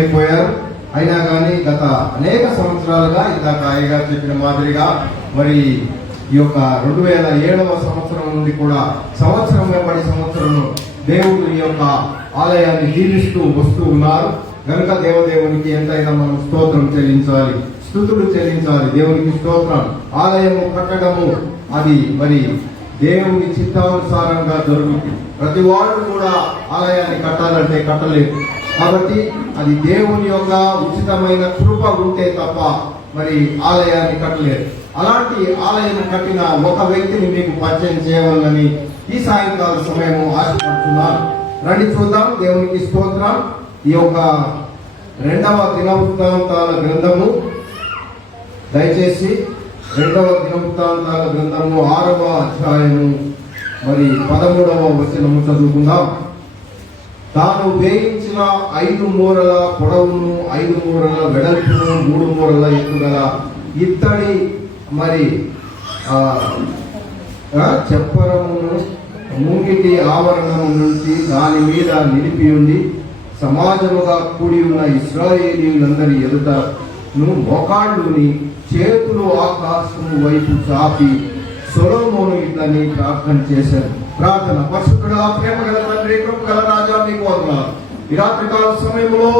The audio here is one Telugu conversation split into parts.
అయిపోయారు. అయినా కానీ గత అనేక సంవత్సరాలుగా ఇందాక అయ్యగా చెప్పిన మాదిరిగా మరి ఈ యొక్క 2007వ సంవత్సరం నుండి కూడా సంవత్సరం వెంబడి సంవత్సరం దేవుడు ఈ యొక్క ఆలయాన్ని జీవిస్తూ వస్తూ ఉన్నారు. కనుక దేవదేవునికి ఎంతైనా మనం స్తోత్రం చెల్లించాలి, స్తుతులు చెల్లించాలి. దేవునికి స్తోత్రం. ఆలయము కట్టడము అది మరి దేవుని చిత్తానుసారంగా జరుగుతుంది. ప్రతి వాళ్ళు కూడా ఆలయాన్ని కట్టాలంటే కట్టలేదు. కాబట్టి అది దేవుని యొక్క ఉచితమైన కృప ఉంటే తప్ప మరి ఆలయాన్ని కట్టలేదు. అలాంటి ఆలయం కట్టిన ఒక వ్యక్తిని మీకు పరిచయం చేయవాలని ఈ సాయంకాల సమయము ఆశపడుతున్నాను. రండి చూద్దాం. దేవునికి స్తోత్రం. ఈ యొక్క 2వ దినవృత్తాంతాల గ్రంథము, దయచేసి 2వ దినవృత్తాంతాల గ్రంథము 6వ అధ్యాయము మరి 13వ వచనము చదువుకుందాం. తాను వేయించిన 5 మూరల పొడవును 5 మూరల వెడల్పును 3 మూరల ఎత్తుగల ఇత్తడి మరి చెప్పరమును మూగిటి ఆవరణము నుంచి దాని మీద నిలిపి ఉండి సమాజముగా కూడి ఉన్న ఇశ్రాయేలీయులందరి ఎదుటను మోకాళ్ళుని చేతులు ఆకాశము వైపు చాపి సొలొమోను ఇతన్ని ప్రార్థన చేశారు. ప్రార్థన. పరిశుద్ధుడా, ప్రేమ గల తండ్రి, కృప గల రాజా, మీకు వందనాలు. ఈ రాత్రికాల సమయంలో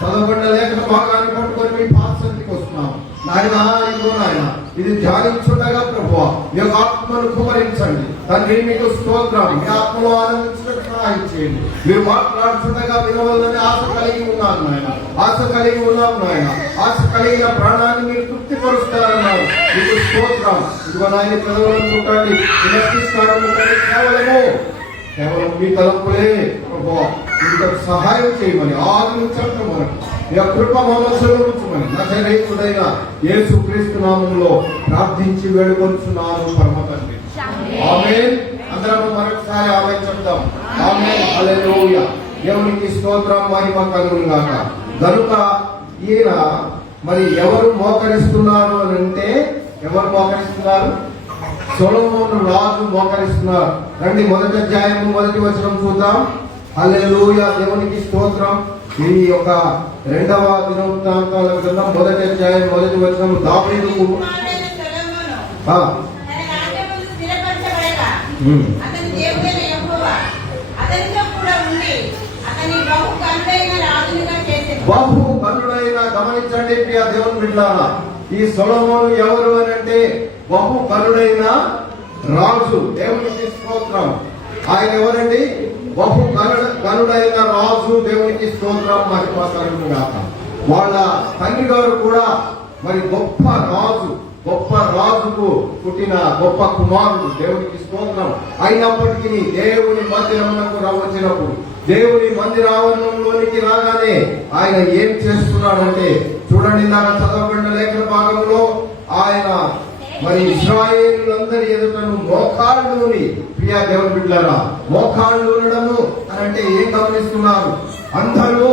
చదవబడిన లేఖన భాగాన్ని పట్టుకొని మీ పాఠశాలకు వస్తున్నాం. నాయన, ఇదిగో నాయన, ఇది ధ్యానించుండగా ప్రభువా మీ యొక్క ఆత్మను కుమరించండి. తండ్రి, మీకు స్తోత్రం. మీ ఆత్మలో ఆనందించడానికి సహాయం చేయండి. మీరు మాట్లాడుతుండగా వినవాలని ఆశ కలిగి ఉన్నాను నాయన, ఆశ కలిగి ఉన్నాం నాయన. ఆశ కలిగిన ప్రాణాన్ని మీరు తృప్తిపరుస్తారన్నారు. మీకు స్తోత్రం. ఇదిగో నాయన, పెదవులను ముట్టండి, వినర్తిస్తారని ముట్టండి. కేవలం మీ తలంపులే ప్రభువా మీకు సహాయం చేయమని ఆదరించండి. మనకు మీ కృప మనసులో ఉంచమని నజరేయుడైన యేసుక్రీస్తు నామములో ప్రార్థించి వేడుకొంచున్నాను పరమ తండ్రి. ఆమేన్. అందరం మరొకసారి ఆమేన్ చెప్తాం. ఆమేన్. హల్లెలూయా. దేవునికి స్తోత్రం, మహిమ కలుగును గాక. కనుక ఈయన మరి ఎవరు మోకరిస్తున్నారు అని అంటే, ఎవరు మోకరిస్తున్నారు? సొలొమోను రాజు మోకరిస్తున్నారు. రండి, 1వ అధ్యాయము 1వ వచనం చూద్దాం. హల్లెలూయా. దేవునికి స్తోత్రం. ఈ యొక్క 2వ దినవృత్తాంతాల గ్రంథం 1వ అధ్యాయం 1వ వచనం. దావీదుకు బహు కరుడైన, గమనించండి ప్రియ దేవుని బిడ్డలారా, ఈ సొలొమోను ఎవరు అని అంటే బహు కరుడైన రాజు. దేవునికి స్తోత్రం. ఆయన ఎవరండి? బహు కరుడైన రాజు. దేవునికి స్తోత్రం, మహిమ కలుగును గాక. వాళ్ళ తండ్రి గారు కూడా మరి గొప్ప రాజు, గొప్ప రాజుకు పుట్టిన గొప్ప కుమారుడు. దేవునికి స్తోత్రం. అయినప్పటికీ దేవుని మందిరమునకు వచ్చినప్పుడు, దేవుని మందిరావరణంలోనికి రాగానే ఆయన ఏం చేస్తున్నాడంటే, చూడండి, నాకు చదవబడిన లేఖన భాగంలో ఆయన మరి ఇశ్రాయేలులందరి ఎదుటను మోకాళ్ళుని, ప్రియ దేవుని బిడ్డలారా, మోకాళ్ళు ఉండడము అని అంటే ఏం గమనిస్తున్నారు? అందరూ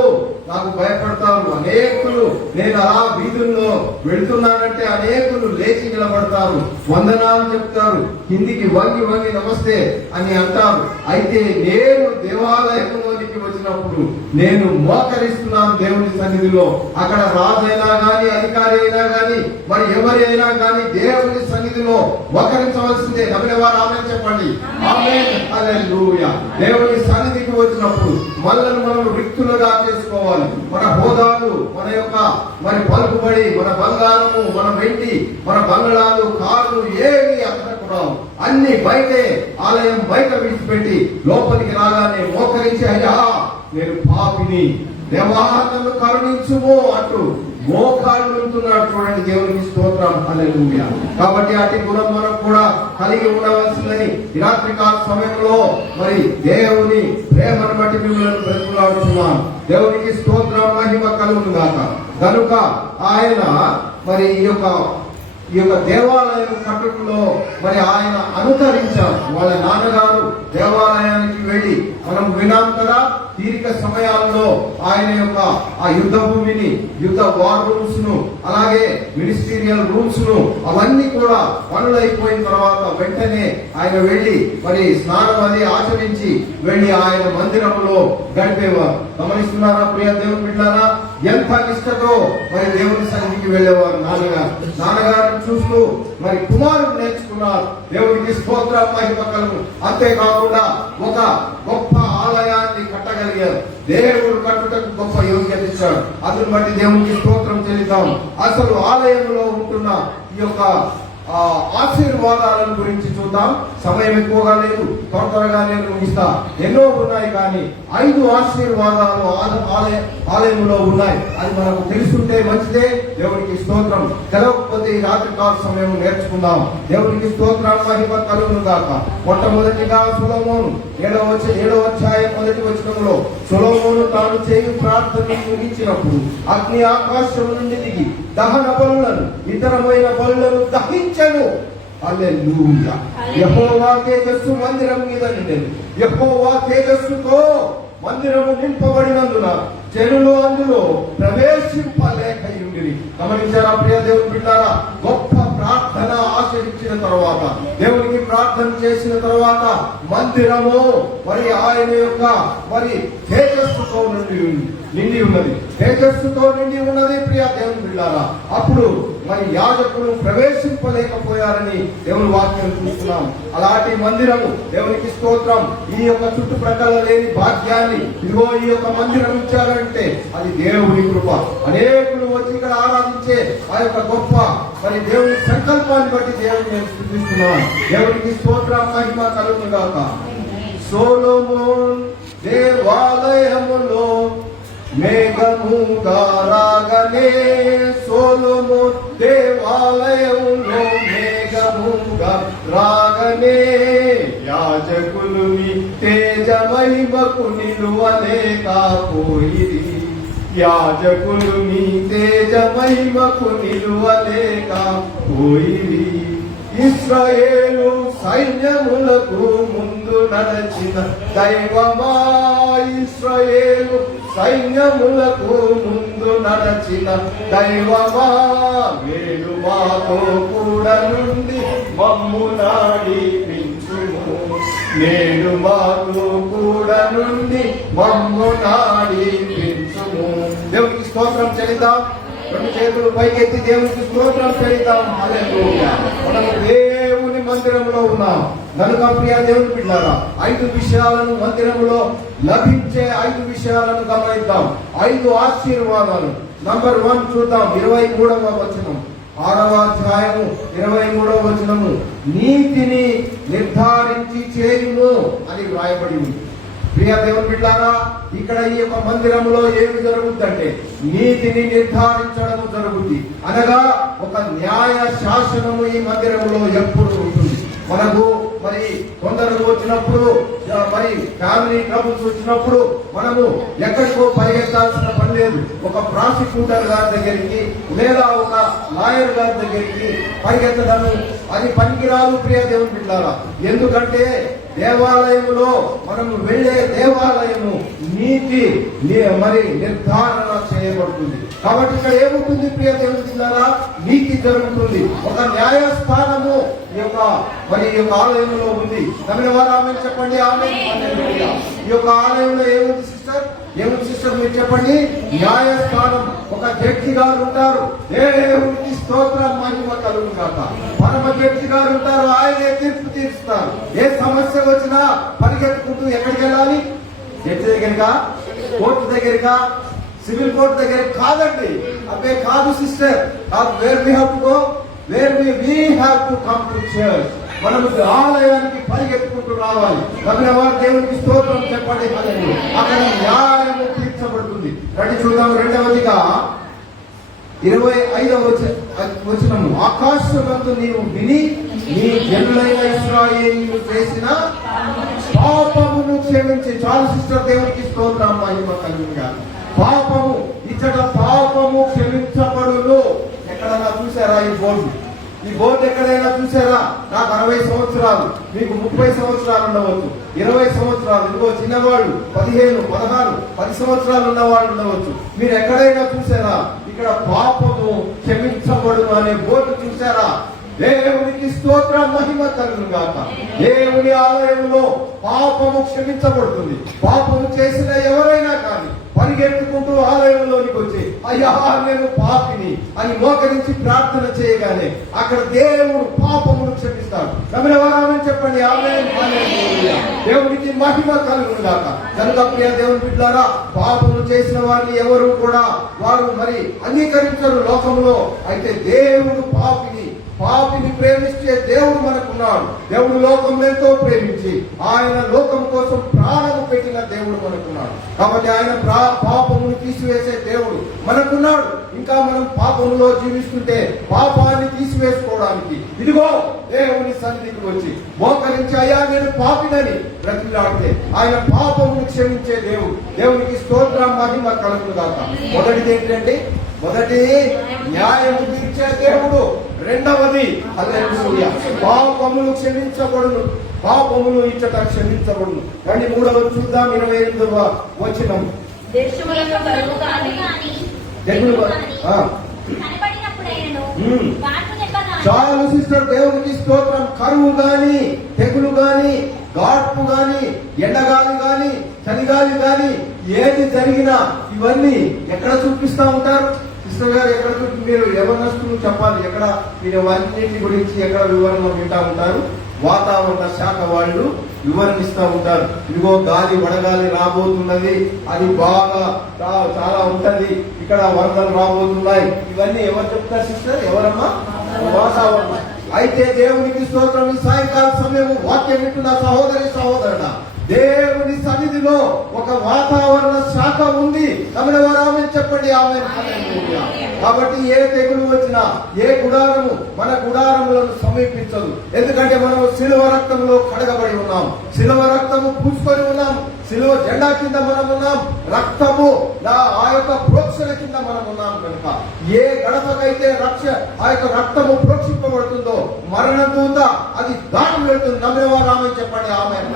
నాకు భయపడతారు. అనేకులు నేను అలా వీధుల్లో వెళ్తున్నానంటే అనేకులు లేచి నిలబడతారు, వందనాలు చెప్తారు, కిందికి వంగి వంగి నమస్తే అని అంటారు. అయితే నేను దేవాలయంలోనికి వచ్చినప్పుడు నేను మోకరిస్తున్నాను దేవుని సన్నిధిలో. అక్కడ రాజైనా గాని, అధికారి అయినా గాని, మరి ఎవరి అయినా గాని దేవుని సన్నిధిలో మోకరించవలసిందే. నమ్మిన వారు ఆమేన్ చెప్పండి. ఆమేన్. హల్లెలూయా. దేవుని సన్నిధికి వచ్చినప్పుడు మనల్ని మనం రిక్తులుగా చేసుకోవాలి. మన హోదాలు, మన యొక్క మరి పలుకుబడి, మన బంగారము, మన వెండి, మన బంగళాలు, కార్లు ఏవి అక్కడ కూడా అన్ని బయటే, ఆలయం బయట విడిచిపెట్టి లోపలికి రాగానే మోకరించి, అయ్యా నేను పాపిని, దేవా నన్ను కరుణించుము అంటూ మోకాళ్ళు ఉంటున్నాడు. చూడండి, దేవునికి స్తోత్రం. హల్లెలూయా. కాబట్టి అతి గుణం మనం కూడా కలిగి ఉండవలసిందని ఈ రాత్రికాల సమయంలో మరి దేవుని ప్రేమను బట్టి మిమ్మల్ని బ్రతుకులాడుతున్నాను. దేవునికి స్తోత్రం, మహిమ కలుగును గాక. కనుక ఆయన మరి ఈ యొక్క దేవాలయం కట్టడంలో మరి ఆయన అనుకరించారు. వాళ్ళ నాన్నగారు దేవాలయానికి వెళ్ళి మనం విన్నాం కదా, తీరిక సమయాల్లో ఆయన యొక్క ఆ యుద్ధ భూమిని, యుద్ధ వార్ రూమ్స్ ను, అలాగే మినిస్టీరియల్ రూమ్స్ ను అవన్నీ కూడా పనులు అయిపోయిన తర్వాత వెంటనే ఆయన వెళ్ళి మరి స్నానం అది ఆచరించి వెళ్ళి ఆయన మందిరంలో గడిపేవారు. గమనిస్తున్నారా ప్రియ దేవుని బిడ్డలారా? ఎంత నిష్టతో మరి దేవుని సన్నిధికి వెళ్ళేవారు నాన్నగారిని చూస్తూ మరి కుమారుడు నేర్చుకున్నారు. దేవునికి స్తోత్రం, మహిమ కలుగు. అంతేకాకుండా ఒక గొప్ప ఆలయాన్ని కట్టగలిగారు. దేవుడు కట్టుటకు గొప్ప యోగ్యత ఇచ్చాడు. అందుని బట్టి దేవునికి స్తోత్రం చెల్లిద్దాం. అసలు ఆలయంలో ఉంటున్న ఈ యొక్క ఆశీర్వాదాలను గురించి చూద్దాం. సమయం ఎక్కువగా లేదు, త్వరగా నేను ముగిస్తా. ఎన్నో ఉన్నాయి, కానీ 5 ఆశీర్వాదాలు ఆలయంలో ఉన్నాయి. అది మనకు తెలుసుంటే మంచిదే. దేవునికి స్తోత్రం. తెలవకపోతే ఈ రాత్రికాల సమయం నేర్చుకుందాం. దేవునికి స్తోత్రం, మహిమ కలుగును గాక. మొట్టమొదటిగా సొలొమోను 7వ అధ్యాయం 1వ వచనంలో సొలొమోను తాను చేయు ప్రార్థన ముగించినప్పుడు అగ్ని ఆకాశం నుండి దిగి దహన బలులను ఇతరమైన బలులను దహించెను. హల్లెలూయా. యెహోవా తేజస్సు మందిరం మీద నిండెను. యెహోవా తేజస్సుతో మందిరము నింపబడినందున జనులు అందులో ప్రవేశింపలేకయుండిరి. గమనించారా ప్రియ దేవుని బిడ్డలారా? గొప్ప ప్రార్థన ఆచరించిన తర్వాత, దేవునికి ప్రార్థన చేసిన తర్వాత మందిరము మరి ఆయన యొక్క మరి తేజస్సుతో నిండి ఉన్నది. తేజస్సుతో నిండి ఉన్నది ప్రియ దేవుని బిడ్డలారా. అప్పుడు మరి యాజకులు ప్రవేశింపలేకపోయారని దేవుని వాక్యం చూస్తున్నాం. అలాంటి మందిరము, దేవునికి స్తోత్రం. ఈ యొక్క చుట్టుప్రక్కల లేని భాగ్యాన్ని ఇదిగో ఈ యొక్క మందిరం ఇచ్చారంటే అది దేవుని కృప. అనేకులు వచ్చి ఇక్కడ ఆరాధించే ఆ యొక్క గొప్ప మరి దేవుని సంకల్పాన్ని బట్టి దేవుని నేను స్తుతిస్తున్నాను. దేవునికి స్తోత్రం, మహిమ కలుగును గాక. సొలొమోను దేవాలయములో మేఘముగా రాగనే, సొలొమోను దేవాలయములో మేఘముగా రాగనే, యాజకులు మీ తేజ మహిమకు నిలువలేకపోయిరి. యాజకులు మీ తేజ మహిమకు నిలువలేకపోయిరి. ఇశ్రాయేలు సైన్యములకు ముందు నడచిన దైవమా, ఇశ్రాయేలు సైన్యములకు ముందు నడచిన దైవమా, వేడు మాతో కూడా నుండి మమ్ము నడిపించుము. నేడు మాతో కూడా నుండి మమ్ము నడిపించుము. దేవునికి స్తోత్రం చెల్లిద్దాం. 2 చేతులు పైకెత్తి దేవునికి స్తోత్రం చెల్లిద్దాం. హల్లెలూయా. మనము దేవుని మందిరంలో ఉన్నాం కనుక ప్రియ దేవుని బిడ్డలారా, 5 విషయాలను మందిరంలో లభించే 5 విషయాలను గమనిద్దాం. 5 ఆశీర్వాదాలు. నంబర్ 1 చూద్దాం. 23వ వచనం, 6వ అధ్యాయము 23వ వచనము. నీతిని నిర్ధారించి చేయుము అని వ్రాయబడి ఉంది. ప్రియ దేవుని బిడ్డలారా, ఇక్కడ ఈ యొక్క మందిరంలో ఏమి జరుగుతుందంటే నీతిని నిర్ధారించడం జరుగుతుంది. అనగా ఒక న్యాయ శాసనము ఈ మందిరంలో ఎప్పుడు ఉంటుంది. మనకు మరి తొందరలు వచ్చినప్పుడు, మరి ఫ్యామిలీ ట్రబుల్స్ వచ్చినప్పుడు మనము ఎక్కడికో పరిగెత్తాల్సిన పని లేదు. ఒక ప్రాసిక్యూటర్ గారి దగ్గరికి లేదా ఒక లాయర్ గారి దగ్గరికి పరిగెత్తడము అది పనికిరాదు ప్రియ దేవుని బిడ్డలారా. ఎందుకంటే దేవాలయములో మనము వెళ్ళే దేవాలయము నీతి మరి నిర్ధారణ చేయబడుతుంది. కాబట్టి ఇక్కడ ఏముంటుంది ప్రియ దేవుని బిడ్డలారా? నీతి జరుగుతుంది. ఒక న్యాయస్థానము ఈ యొక్క మరి ఈ యొక్క ఆలయంలో ఉంది. నమ్మిన వారు ఆమె చెప్పండి. ఆమె ఈ యొక్క ఆలయంలో ఏముంది సిస్టర్? ఏముంది సిస్టర్ మీరు చెప్పండి. న్యాయస్థానం. ఒక జడ్జి గారు ఉంటారు. దేవునికి స్తోత్రం, మహిమ కలుగును గాక. పరమ జడ్జి గారు ఉంటారు. ఆయనే తీర్పు తీరుస్తారు. ఏ సమస్య వచ్చినా పరిగెత్తుకుంటూ ఎక్కడికి వెళ్ళాలి? జడ్జి దగ్గరగా, కోర్టు దగ్గరగా, సివిల్ కోర్టు దగ్గర కాదండి. అబ్బే కాదు sister. Where we have to go, where we have to come to church. మనం ఆలయానికి పరిగెత్తుకుంటూ రావాలి. నమ్మిన వారు దేవునికి స్తోత్రం చెప్పండి. అక్కడ న్యాయము తీర్చబడుతుంది. రండి చూద్దాం. 2వదిగా 25వ వచనము. ఆకాశమందు నీవు విని నీ జనులైన ఇశ్రాయేలీయులు చేసిన పాపమును క్షమించి. చాలు సిస్టర్. దేవునికి స్తోత్రం, మహిమ కలుగును గాక. పాపము ఇచ్చట పాపము క్షమించబడును. ఎక్కడన్నా చూసారా ఈ బోర్డు? ఈ బోర్డు ఎక్కడైనా చూసారా? నాకు 60 సంవత్సరాలు, మీకు 30 సంవత్సరాలు ఉండవచ్చు, 20 సంవత్సరాలు, ఇదిగో చిన్నవాళ్ళు 15, 16, 10 సంవత్సరాలు ఉన్నవాళ్ళు ఉండవచ్చు. మీరు ఎక్కడైనా చూసారా ఇక్కడ పాపము క్షమించబడును అనే బోర్డు చూసారా? దేవునికి స్తోత్రం, మహిమ కలుగును గాక. దేవుని ఆలయంలో పాపము క్షమించబడుతుంది. పాపము చేసిన ఎవరైనా కానీ పరిగెత్తుకుంటూ ఆలయంలోనికి వచ్చి అయ్యా నేను పాపిని అని మోకరించి ప్రార్థన చేయగానే అక్కడ దేవుడు పాపమును క్షమిస్తాడు. నమ్మిన వారు చెప్పండి ఆమేన్. హల్లెలూయా. దేవునికి మహిమ కలుగును గాక. కనుక ప్రియ దేవుని బిడ్డలారా, పాపములు చేసిన వారిని ఎవరు కూడా వారు మరి అంగీకరించరు లోకంలో. అయితే దేవుడు పాపిని ప్రేమించే దేవుడు మనకున్నాడు. దేవుడు లోకం ఎంతో ప్రేమించి ఆయన లోకం కోసం ప్రాణము పెట్టిన దేవుడు మనకున్నాడు. కాబట్టి ఆయన పాపమును తీసివేసే దేవుడు మనకున్నాడు. ఇంకా మనం పాపములో జీవిస్తుంటే పాపాన్ని తీసివేసుకోవడానికి ఇదిగో దేవుని సన్నిధికి వచ్చి మోకరించి అయ్యా నేను పాపినని బ్రతిలాడితే ఆయన పాపమును క్షమించే దేవుడు. దేవునికి స్తోత్రం మహిమ కలుగును గాక. మొదటిది ఏంటంటే న్యాయము తీర్చే దేవుడు. రెండవది హల్లెలూయా పాపములు క్షమించబడును, పాపములు ఇచ్చట క్షమించబడును. కానీ మూడవది చూద్దాం 28వ వచనం. చాలు సిస్టర్, దేవునికి స్తోత్రం. కరువు గాని, తెగులు గాని, గాడ్పు గాని, ఎండగాలి గాని, చలిగాలి గాని ఏది జరిగినా ఇవన్నీ ఎక్కడ చూపిస్తా ఉంటారు సిస్టర్ గారు? ఎక్కడ మీరు ఎవరినస్తులు చెప్పాలి, ఎక్కడ మీరు అన్నింటి గురించి ఎక్కడ వివరణ వింటా ఉంటారు? వాతావరణ శాఖ వాళ్ళు వివరణిస్తూ ఉంటారు. ఇదిగో గాలి వడగాలి రాబోతున్నది, అది బాగా చాలా ఉంటది, ఇక్కడ వరదలు రాబోతున్నాయి. ఇవన్నీ ఎవరు చెప్తారు సిస్టర్? ఎవరమ్మా? వాతావరణం. అయితే దేవునికి స్తోత్రం. ఈ సాయంకాల సమయం వాక్యం వింటున్న సహోదరుడా, దేవుని సన్నిధిలో ఒక వాతావరణ శాఖ ఉంది. తమిళ వారు చెప్పండి ఆమేన్. కాబట్టి ఏ తెగులు వచ్చినా ఏ గుడారము మన గుడారములను సమీపించదు. ఎందుకంటే మనం శిలువ రక్తంలో కడగబడి ఉన్నాం, శిలువ రక్తము పూసుకొని ఉన్నాం, శిలువ జెండా కింద మనం ఉన్నాం, రక్తము ఆ యొక్క ప్రోక్షణ కింద మనం ఉన్నాం. కనుక ఏ గడపకైతే ఆ యొక్క రక్తము ప్రోక్షింపబడుతుందో మరణం ఉందా అది దాటి వెళ్తుంది. నమ్మిన వారు ఆమె చెప్పండి ఆమేన్.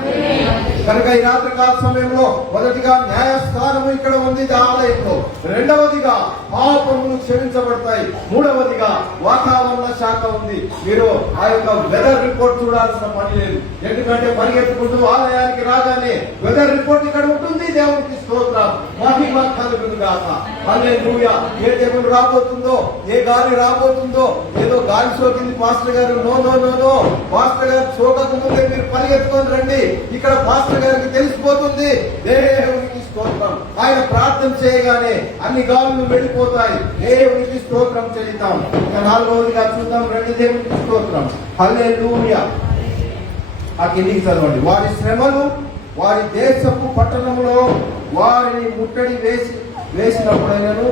కనుక ఈ రాత్రి కాల సమయంలో మొదటిగా న్యాయస్థానము ఇక్కడ ఉంది ఆలయంలో, రెండవదిగా పాపములు క్షమించబడతాయి, మూడవదిగా వాతావరణ శాఖ ఉంది. మీరు ఆ యొక్క వెదర్ రిపోర్ట్ చూడాల్సిన పని లేదు. ఎందుకంటే పరిగెత్తుకుంటూ ఆలయానికి రాగానే వెదర్ రిపోర్ట్ ఇక్కడ ఉంటుంది. దేవునికి స్తోత్రం మహిమ కలుగును గాక. హల్లెలూయా. ఏ తెగులు రాబోతుందో, ఏ గాలి రాబోతుందో, ఏదో గాలి సోకింది పాస్టర్ గారు, no no no no, pastor గారు సోకక ముందే మీరు పరిగెత్తుకొని రండి. ఇక్కడ పాస్టర్ గారికి తెలిసిపోతుంది. దేవునికి స్తోత్రం. ఆయన ప్రార్థన చేయగానే అన్ని గాలులు వెళ్ళిపోతాయి. దేవునికి స్తోత్రం చెల్లిద్దాం. నాలుగవదిగా చూద్దాం, రెండు దేవునికి స్తోత్రం. హల్లెలూయా. ఆ కిందికి చదవండి. వారి శ్రమలు వారి దేశపు పట్టణంలో వారిని ముట్టడి వేసినప్పుడైనను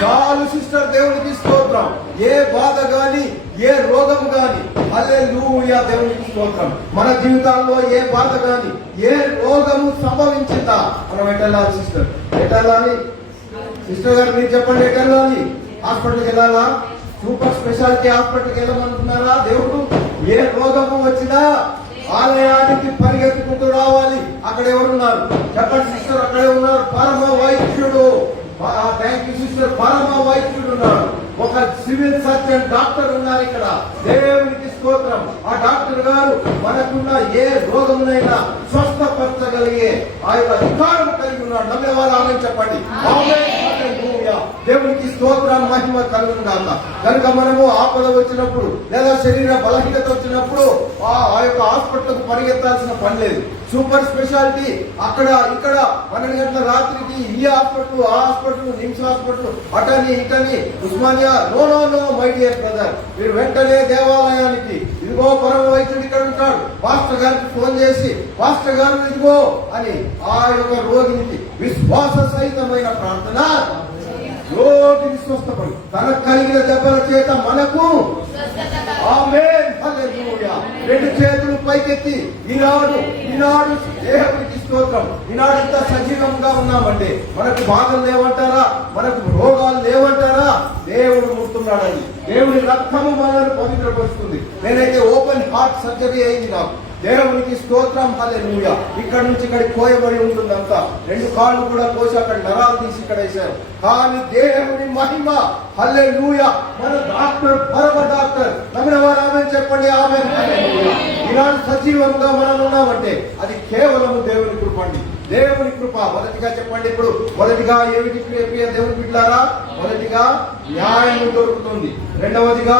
చాలు సిస్టర్, దేవునికి స్తోత్రం. ఏ బాధ గాని, ఏ రోగం గాని, హల్లెలూయా దేవునికి స్తోత్రం. మన జీవితాల్లో ఏ బాధ గాని, ఏ రోగము సంభవించిందా మనం ఎటెళ్ళాలి సిస్టర్? ఎటెళ్ళాలి సిస్టర్ గారు? మీరు చెప్పండి, ఎటెళ్ళాలి? హాస్పిటల్కి వెళ్ళాలా? సూపర్ స్పెషాలిటీ హాస్పిటల్కి వెళ్ళమంటున్నారా దేవుడు? ఏ రోగము వచ్చినా ఆలయానికి పరిగెత్తుకుంటూ రావాలి. అక్కడ ఎవరున్నారు చెప్పండి సిస్టర్? అక్కడే ఉన్నారు పరమ వైద్యుడు. Thank you sister. పరమ వైద్యుడు ఉన్నాడు. ఒక సివిల్ సర్జన్ డాక్టర్ ఉన్నారు ఇక్కడ. దేవునికి స్తోత్రం. ఆ డాక్టర్ గారు మనకున్న ఏ రోగమునైనా స్వస్థపరచగలిగే ఆ యొక్క అధికారం కలిగి ఉన్నాడు. నమ్మే వాళ్ళు ఆమె చెప్పండి. దేవునికి స్తోత్రం మహిమ కలుగును గాక. కనుక మనము ఆపద వచ్చినప్పుడు లేదా శరీర బలహీనత వచ్చినప్పుడు ఆ యొక్క హాస్పిటల్ కు పరిగెత్తాల్సిన పని లేదు. సూపర్ స్పెషాలిటీ అక్కడ ఇక్కడ 12 గంటల రాత్రికి ఈ హాస్పిటల్, ఆ హాస్పిటల్, నిమ్స్ హాస్పిటల్, అటని ఇటని, Osmania, no no no my dear brother. మీరు వెంటనే దేవాలయానికి, ఇదిగో పరమ వైద్యుడు ఇక్కడ ఉంటాడు, పాస్టర్ గారికి ఫోన్ చేసి పాస్టర్ గారు ఇదిగో అని ఆ యొక్క రోగినికి విశ్వాస సహితమైన ప్రార్థన, రోగిని స్వస్థపడు. తనకు కలిగిన దెబ్బల చేత మనకు ఆమేన్. హల్లెలూయా. రెండు చేతులు పైకెత్తి ఈనాడు దేవునికి స్తోత్రం. ఈనాడు ఇంత సజీవంగా ఉన్నామంటే మనకు బాధలు లేవంటారా? మనకు రోగాలు లేవంటారా? దేవుడు ముడుతున్నాడని. దేవుని రక్తము మనల్ని పవిత్రపరుస్తుంది. నేనైతే ఓపెన్ హార్ట్ సర్జరీ అయింది నాకు. దేవునికి స్తోత్రం. హల్లెలూయా. ఇక్కడ నుంచి ఇక్కడికి కోయబడి ఉంటుందంతా. 2 కాళ్ళు కూడా కోసి అక్కడ నరాలు తీసి ఇక్కడ వేశారు. కానీ దేవుని మహిమ. హల్లెలూయా. మన డాక్టర్ పరమ డాక్టర్. నమ్మిన వారు ఆమేన్ చెప్పండి. ఆమేన్. హల్లెలూయా. ఈనాడు సజీవంగా మనం ఉన్నామంటే అది కేవలం దేవుని కృప అండి. దేవుని కృప. మొదటిగా చెప్పండి ఇప్పుడు, మొదటిగా ఏమిటి ప్రియ దేవుని బిడ్డలారా? మొదటిగా న్యాయము దొరుకుతుంది. రెండవదిగా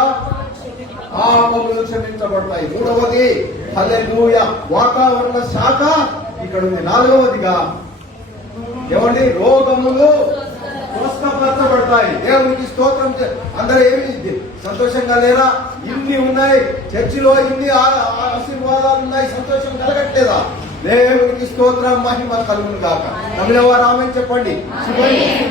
పాపములు క్షమించబడతాయి. మూడవది హల్లెలూయా వాతావరణ శాఖ ఇక్కడ ఉంది. నాలుగవదిగా ఏమండి రోగములు స్వస్థపరచబడతాయి. దేవునికి స్తోత్రం. అందరూ ఏమి సంతోషంగా లేరా? ఇన్ని ఉన్నాయి చర్చిలో, ఇన్ని ఆశీర్వాదాలు ఉన్నాయి, సంతోషం కలగట్లేదా? దేవునికి స్తోత్రం, మహిమ కలుగును గాక. తమిళవారు ఆమె చెప్పండి.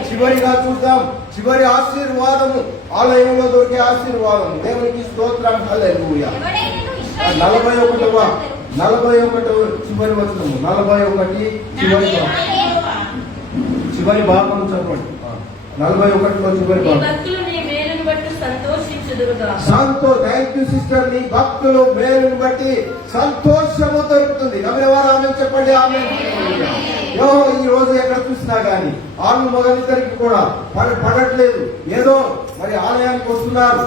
చివరిగా చూద్దాం, చివరి ఆశీర్వాదము, ఆలయంలో దొరికే ఆశీర్వాదము. దేవునికి స్తోత్రం. హల్లెలూయా. 41 చివరి వచనము, 41 చివరి భాగం చదవండి. 41లో చివరి భాగం. Thank you sister. నీ భక్తులు మేలును బట్టి సంతోషము దొరుకుతుంది. నమ్మేవారు ఆమె చెప్పండి. ఆమె ఈ రోజు ఎక్కడ చూసినా గానీ ఆళ్ళు మగలిద్దరికి కూడా పడట్లేదు. ఏదో మరి ఆలయానికి వస్తున్నారు,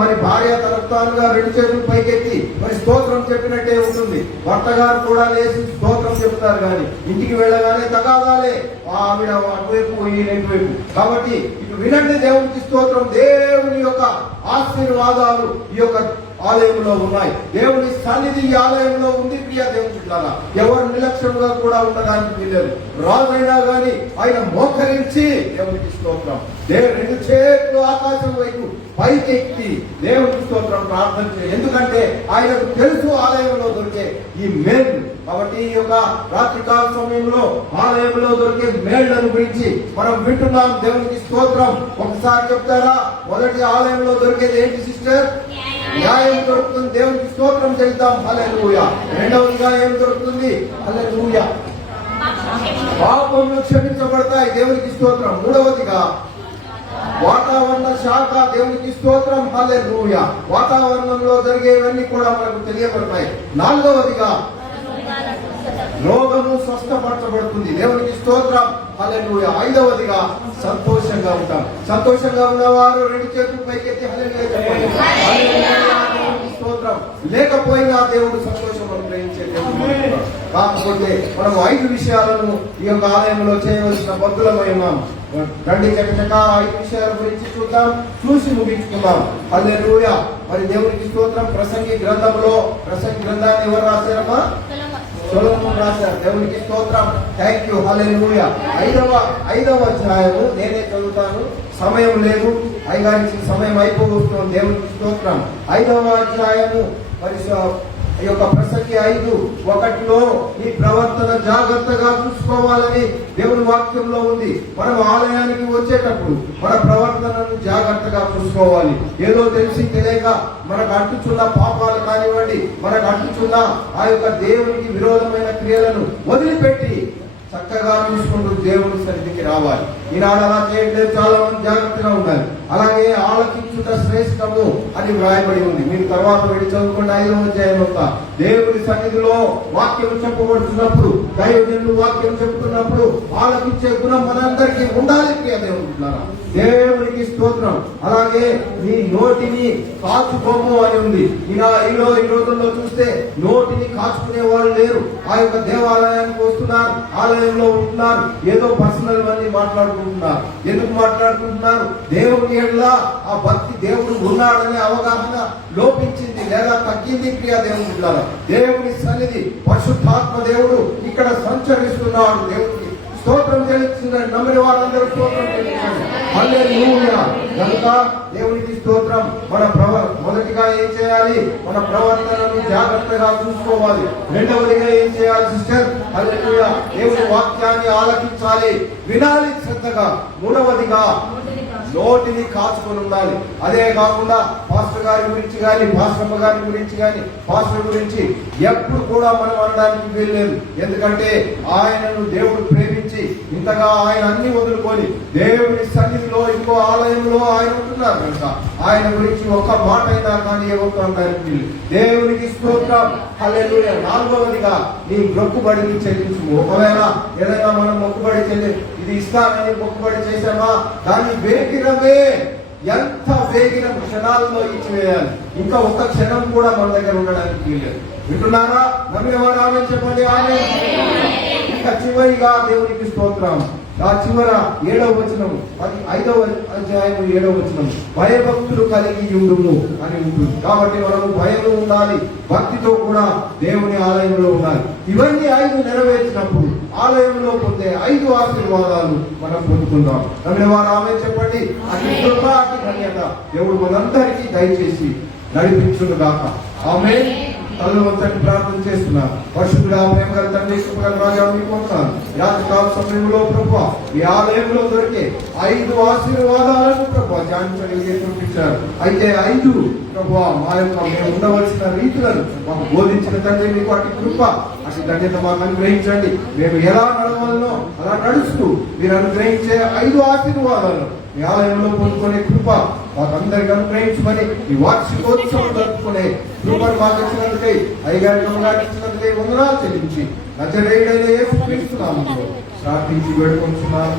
మరి భార్య తరపుతానుగా 2 చేతులు పైకెత్తి మరి స్తోత్రం చెప్పినట్టే ఉంటుంది. భర్త గారు కూడా లేచి స్తోత్రం చెప్తారు, కానీ ఇంటికి వెళ్ళగానే తగాదాలే, ఆవిడ అటువైపు ఈయన ఇటువైపు. కాబట్టి ఇటు వినండి, దేవునికి స్తోత్రం. దేవుని యొక్క ఆశీర్వాదాలు ఈ యొక్క ఆలయంలో ఉన్నాయి. దేవుని సన్నిధి ఈ ఆలయంలో ఉంది. ప్రియ దేవుని బిడ్డలారా, ఎవరు నిర్లక్ష్యంగా కూడా ఉండడానికి వీలేదు. రాజైనా గాని ఆయన మోకరించి దేవునికి స్తోత్రం. 2 చేతులు ఆకాశం వైపు పైకెక్కి దేవునికి స్తోత్రం ప్రార్థన చేయాలి. ఎందుకంటే ఆయనకు తెలుసు ఆలయంలో దొరికే ఈ మేలు. కాబట్టి ఈ యొక్క రాత్రికాల సమయంలో ఆలయంలో దొరికే మేళ్లను గురించి మనం వింటున్నాం. దేవునికి స్తోత్రం. ఒకసారి చెప్తారా? మొదటి ఆలయంలో దొరికేది ఏంటి సిస్టర్? న్యాయం దొరుకుతుంది. దేవునికి స్తోత్రం చెల్లిద్దాం. హల్లెలూయా. రెండవదిగా ఏం దొరుకుతుంది? హల్లెలూయా పాపములు క్షమించబడతాయి. దేవునికి స్తోత్రం. మూడవదిగా వాతావరణ శాఖ. దేవునికి స్తోత్రం. హల్లెలూయా వాతావరణంలో జరిగేవన్నీ కూడా మనకు తెలియబడతాయి. నాలుగవదిగా రోగము స్వస్థపరచబడుతుంది. దేవునికి స్తోత్రం. హల్లెలూయా. ఐదవదిగా సంతోషంగా ఉంటాం. సంతోషంగా ఉన్నవారు 2 చేతులు పైకెత్తి హల్లెలూయా చెప్పండి. దేవునికి స్తోత్రం. లేకపోయినా దేవుడు సంతోషం అనుగ్రహించే దేవుడు. కాకపోతే మనం 5 విషయాలను ఈ యొక్క ఆలయంలో చేయవలసిన బద్దులమై ఉన్నాం. రండి చకచక 5 విషయాల గురించి చూద్దాం, చూసి ముగించుకుందాం. హల్లెలూయా. మరి దేవునికి స్తోత్రం. ప్రసంగి గ్రంథాన్ని ఎవరు రాశారమ్మా? సొలొమోను రాశారు. దేవునికి స్తోత్రం. Thank you. హల్లెలూయా. 5వ అధ్యాయము నేనే చదువుతాను, సమయం లేదు, అయ్యగారికి సమయం అయిపోతుంది. దేవునికి స్తోత్రం. 5వ అధ్యాయము మరి ఈ యొక్క ప్రసంగి 5:1 ఈ ప్రవర్తన జాగ్రత్తగా చూసుకోవాలని దేవుని వాక్యంలో ఉంది. మనం ఆలయానికి వచ్చేటప్పుడు మన ప్రవర్తనను జాగ్రత్తగా చూసుకోవాలి. ఏదో తెలిసి తెలియక మనకు అంటుచున్న పాపాలు కానివ్వండి, మనకు అంటుచున్న ఆ యొక్క దేవునికి విరోధమైన క్రియలను వదిలిపెట్టి చక్కగా చూసుకుంటూ దేవుని సన్నిధికి రావాలి. ఈనాడు అలా చేయట్లేదు, చాలా మంది జాగ్రత్తగా ఉండాలి. అలాగే ఆలకించుట శ్రేష్టము అని వ్రాయబడి ఉంది. మీరు తర్వాత వెళ్ళి చదువుకుంటే 5వ అధ్యాయం దేవుని సన్నిధిలో వాక్యం చెప్పబడుతున్నప్పుడు, దైవజనులు వాక్యం చెబుతున్నప్పుడు ఆలకించే గుణం మనందరికీ ఉండాలి. ప్రియ దేవునికి స్తోత్రం. అలాగే నీ నోటిని కాచుకోము అని ఉంది. ఈ రోజుల్లో చూస్తే నోటిని కాచుకునే వాళ్ళు లేరు. ఆ యొక్క దేవాలయానికి వస్తున్నారు, ఆలయంలో ఉంటున్నారు, ఏదో పర్సనల్ అన్ని మాట్లాడుకుంటున్నారు. ఎందుకు మాట్లాడుకుంటున్నారు? దేవుని ఎడల ఆ భక్తి, దేవుడు ఉన్నాడనే అవగాహన లోపించింది లేదా తగ్గింది. ప్రియ దేవుని బిడ్డలారా, దేవుని సన్నిధి పరిశుద్ధాత్మ దేవుడు ఇక్కడ సంచరిస్తున్నాడు. దేవునికి స్తోత్రం చెల్లించిందని నమ్మిన వారందరూ స్తోత్రం చెల్లించండి. హల్లెలూయా. కనుక దేవునికి స్తోత్రం. మొదటిగా ఏం చేయాలి? మన ప్రవర్తనను జాగ్రత్తగా చూసుకోవాలి. రెండవదిగా ఏం చేయాలి సిస్టర్? హల్లెలూయా. దేవుని వాక్యాన్ని ఆలకించాలి, వినాలి శ్రద్ధగా. మూడవదిగా నోటిని కాచుకొని ఉండాలి. అదే కాకుండా పాస్టర్ గారి గురించి కానీ, పాస్టమ్మ గారి గురించి కానీ, పాస్టర్ గురించి ఎప్పుడు కూడా మనం అనడానికి వీల్లేదు. ఎందుకంటే ఆయనను దేవుడు ప్రేమించి ఇంతగా ఆయన అన్ని వదులుకొని దేవుని సన్నిధిలో ఇంకో ఆలయంలో ఆయన ఉంటున్నారు కనుక ఆయన గురించి ఒక్క మాట అయినా కానీ ఎవరు అనడానికి వీలు. దేవునికి స్తోత్రం. హల్లెలూయా. నాలుగవదిగా నీ మొక్కుబడిని చెల్లించు. ఒకవేళ ఏదైనా మనం మొక్కుబడి ఇది ఇస్తానని మొక్కుబడి చేసామా, దాన్ని వేగిరమే ఎంత వేగిన క్షణాల్లో ఇచ్చివేయాలి. ఇంకా ఒక్క క్షణం కూడా మన దగ్గర ఉండడానికి వీలేదు. వింటున్నారా? నమ్మిన వారు ఆమె చెప్పండి. ఆమె ఇక చివరిగా దేవునికి స్తోత్రం. ఆ చివర 7వ వచనం, 5వ అధ్యాయం 7వ వచనం, భయభక్తులు కలిగి ఉండుము అని ఉంటుంది. కాబట్టి మనము భయం ఉండాలి, భక్తితో కూడా దేవుని ఆలయంలో ఉండాలి. ఇవన్నీ 5 నెరవేర్చినప్పుడు ఆలయంలో పొందే 5 ఆశీర్వాదాలు మనం పొందుకుందాం. నమ్మిన వారు ఆమె చెప్పండి. అతి కృప, అతి ధన్యత దేవుడు మనందరికీ దయచేసి నడిపించును గాక. ఆమేన్. తల్లి వంతటి ప్రార్థన చేస్తున్నారు. పరిశుద్ధుడా, ప్రేమగల తండ్రి, కృపగల రాజా, మీకు వందనాలు. రాత్రికాల సమయంలో ప్రభువా ఈ ఆలయంలో దొరికే 5 ఆశీర్వాదాలను ప్రభువా ధ్యానించగలిగే చూపించారు. అయితే 5 ప్రభువా మా యొక్క మేము ఉండవలసిన రీతులను మాకు బోధించిన తండ్రి, మీకు అటు కృప, అటు ధన్యత మాకు అనుగ్రహించండి. మేము ఎలా నడవాలనో అలా నడుస్తూ మీరు అనుగ్రహించే 5 ఆశీర్వాదాలను మీ ఆలయంలో పొందుకునే కృప మాకందరికీ అనుగ్రహించమని ఈ వార్షికోత్సవం జరుపుకునే కృపను మాకు ఇచ్చినందుకై, అయ్యగారికి ఇచ్చినందుకై వందనాలు చెల్లించి నజరేయుడైన యేసుక్రీస్తు నామములో ప్రార్థించి వేడుకొంటున్నాను.